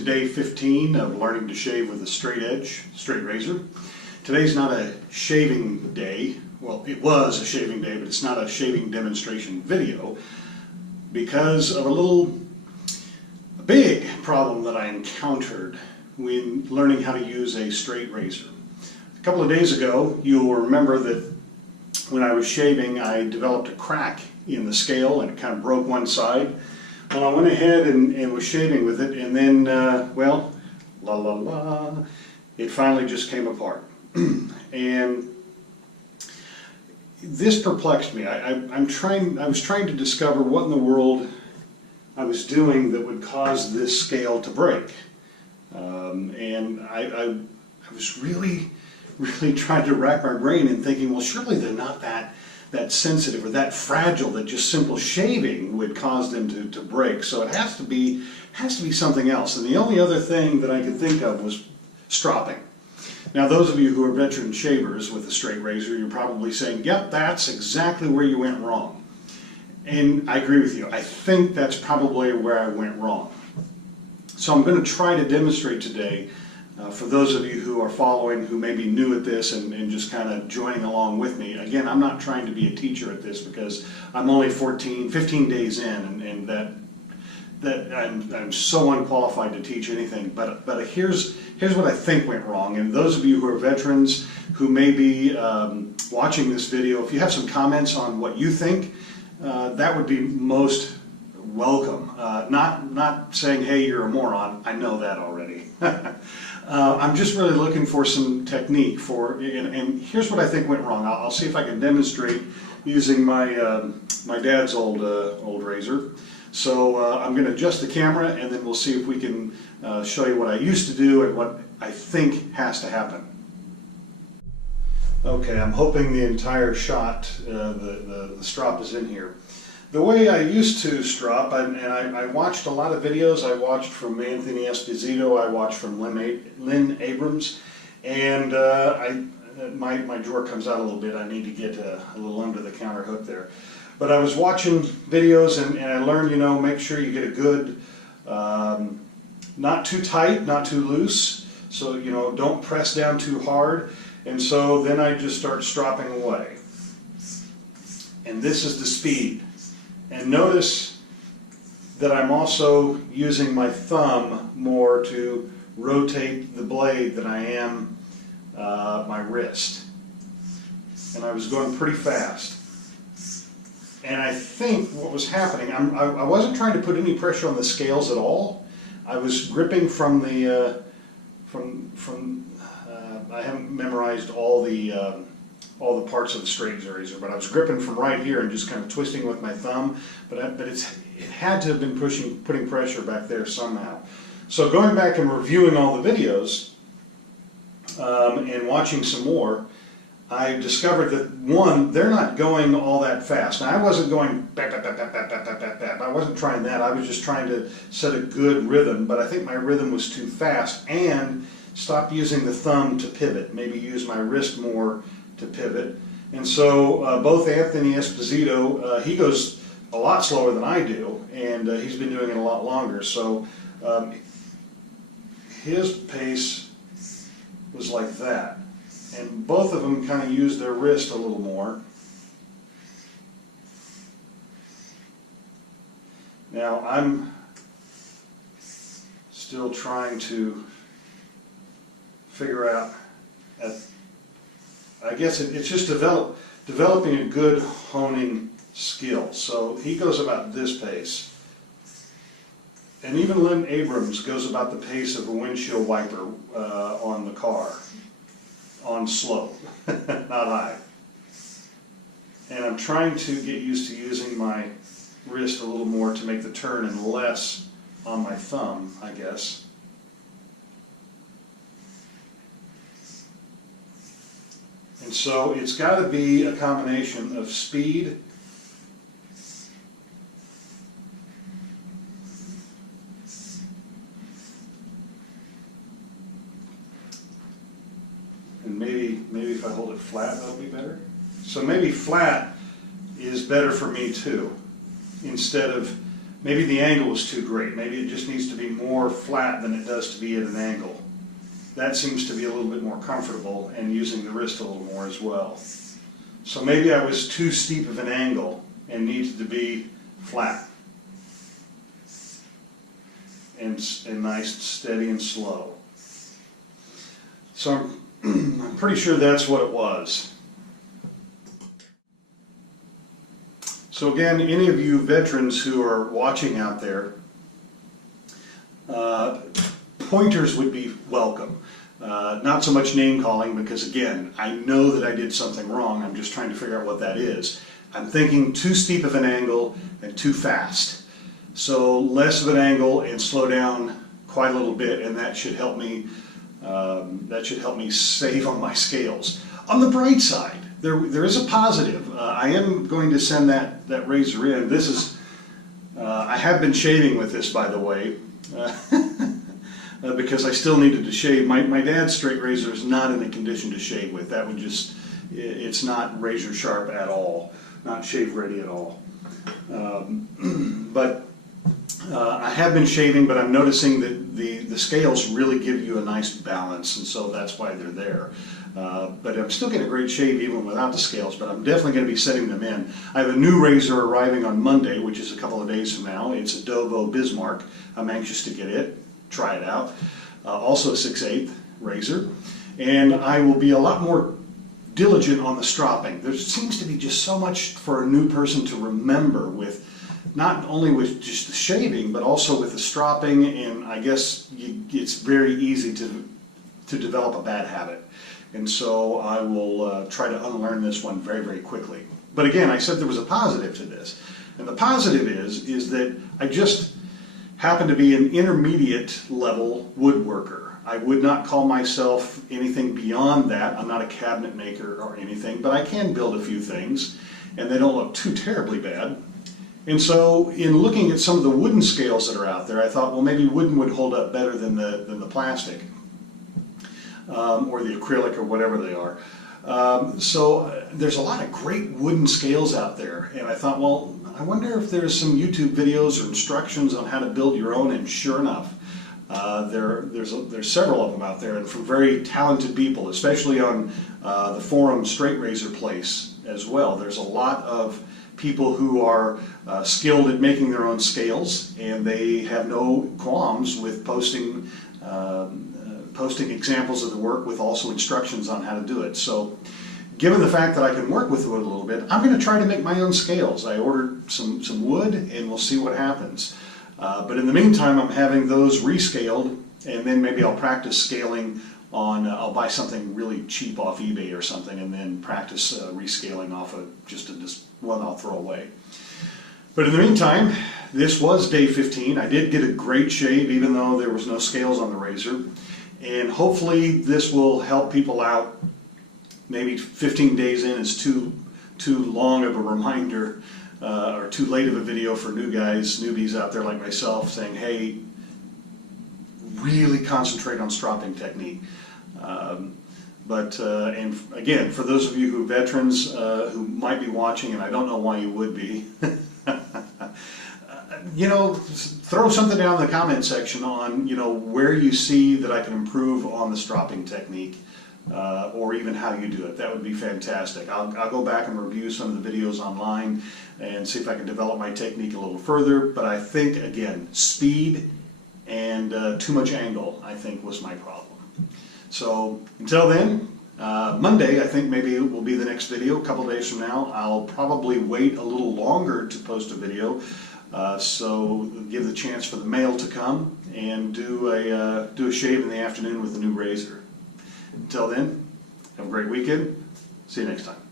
to day 15 of learning to shave with a straight razor. Today's not a shaving day. Well, it was a shaving day, but it's not a shaving demonstration video because of a big problem that I encountered when learning how to use a straight razor. A couple of days ago, you'll remember that when I was shaving, I developed a crack in the scale and it kind of broke one side. Well, I went ahead and was shaving with it, and then, well, it finally just came apart. And this perplexed me. I was trying to discover what in the world I was doing that would cause this scale to break. And I was really trying to rack my brain and thinking, well, surely they're not that sensitive or that fragile that just simple shaving would cause them to break. So it has to be something else. And the only other thing that I could think of was stropping. Now, those of you who are veteran shavers with a straight razor, you're probably saying, yep, that's exactly where you went wrong. And I agree with you. I think that's probably where I went wrong. So I'm going to try to demonstrate today for those of you who are following, who may be new at this and just kind of joining along with me. Again, I'm not trying to be a teacher at this because I'm only 15 days in, and that I'm so unqualified to teach anything. But here's what I think went wrong. And those of you who are veterans who may be watching this video, if you have some comments on what you think, that would be most welcome. Not saying, hey, you're a moron. I know that already. I'm just really looking for some technique and here's what I think went wrong. I'll see if I can demonstrate using my dad's old razor. So I'm going to adjust the camera, and then we'll see if we can show you what I used to do and what I think has to happen. Okay, I'm hoping the entire shot, the strop is in here. The way I used to strop, and I watched a lot of videos. I watched from Anthony Esposito, I watched from Lynn Abrams, and my drawer comes out a little bit. I need to get a little under the counter hook there. But I was watching videos and I learned, make sure you get a good, not too tight, not too loose, so, don't press down too hard. And so then I just start stropping away. And this is the speed. And notice that I'm also using my thumb more to rotate the blade than I am my wrist. And I was going pretty fast. And I think what was happening, I wasn't trying to put any pressure on the scales at all. I was gripping from the, I haven't memorized all the parts of the straight razor, but I was gripping from right here and just kind of twisting with my thumb. But it had to have been putting pressure back there somehow. So going back and reviewing all the videos and watching some more, I discovered that, one, they're not going all that fast. Now, I wasn't going bap, bap, bap, bap, bap, bap, bap, bap. I wasn't trying that. I was just trying to set a good rhythm, but I think my rhythm was too fast, and stopped using the thumb to pivot. Maybe use my wrist more to pivot. And so both Anthony Esposito, he goes a lot slower than I do, and he's been doing it a lot longer. So his pace was like that. And both of them kind of use their wrist a little more. Now I'm still trying to figure out, I guess it's just developing a good honing skill. So he goes about this pace. And even Lynn Abrams goes about the pace of a windshield wiper on the car. On slow, not high. And I'm trying to get used to using my wrist a little more to make the turn and less on my thumb, I guess. And so it's got to be a combination of speed and maybe if I hold it flat, that'll be better. So maybe flat is better for me too, instead of maybe the angle was too great. Maybe it just needs to be more flat than it does to be at an angle. That seems to be a little bit more comfortable, and using the wrist a little more as well. So maybe I was too steep of an angle and needed to be flat and nice, steady and slow. So I'm pretty sure that's what it was. So again, any of you veterans who are watching out there, pointers would be welcome. Not so much name calling, because again, I know that I did something wrong. I'm just trying to figure out what that is. I'm thinking too steep of an angle and too fast. So less of an angle and slow down quite a little bit, and that should help me. That should help me save on my scales. On the bright side, there is a positive. I am going to send that razor in. This is, I have been shaving with this, by the way, because I still needed to shave. My dad's straight razor is not in a condition to shave with. That would just, it's not razor sharp at all, not shave ready at all. But I have been shaving, but I'm noticing that the scales really give you a nice balance, and so that's why they're there. But I'm still getting a great shave even without the scales, but I'm definitely going to be setting them in. I have a new razor arriving on Monday, which is a couple of days from now. It's a Dovo Bismarck. I'm anxious to get it, try it out. Also a 6/8 razor. And I will be a lot more diligent on the stropping. There seems to be just so much for a new person to remember, with not only with just the shaving, but also with the stropping, and I guess it's very easy to develop a bad habit. And so I will try to unlearn this one very, very quickly. But again, I said there was a positive to this. And the positive is that I just happen to be an intermediate level woodworker. I would not call myself anything beyond that. I'm not a cabinet maker or anything, but I can build a few things, and they don't look too terribly bad. And so in looking at some of the wooden scales that are out there, I thought, well, maybe wooden would hold up better than the plastic, or the acrylic, or whatever they are. So there's a lot of great wooden scales out there, and I thought, well, I wonder if there's some YouTube videos or instructions on how to build your own, and sure enough, there's several of them out there, and from very talented people, especially on the forum Straight Razor Place as well. There's a lot of people who are skilled at making their own scales, and they have no qualms with posting examples of the work with also instructions on how to do it. So given the fact that I can work with wood a little bit, I'm going to try to make my own scales. I ordered some wood, and we'll see what happens. But in the meantime, I'm having those rescaled, and then maybe I'll practice scaling on, I'll buy something really cheap off eBay or something, and then practice rescaling off of just one I'll throw away. But in the meantime, this was day 15. I did get a great shave, even though there was no scales on the razor. And hopefully this will help people out. Maybe 15 days in is too long of a reminder, or too late of a video for newbies out there like myself, saying, hey, really concentrate on stropping technique. And again, for those of you who are veterans who might be watching, and I don't know why you would be, you know, throw something down in the comment section on, you know, where you see that I can improve on the stropping technique, or even how you do it. That would be fantastic. I'll go back and review some of the videos online and see if I can develop my technique a little further. But I think, again, speed and too much angle, I think, was my problem. So until then, Monday, I think maybe it will be the next video. A couple days from now, I'll probably wait a little longer to post a video, so give the chance for the mail to come, and do a shave in the afternoon with the new razor. Until then, have a great weekend. See you next time.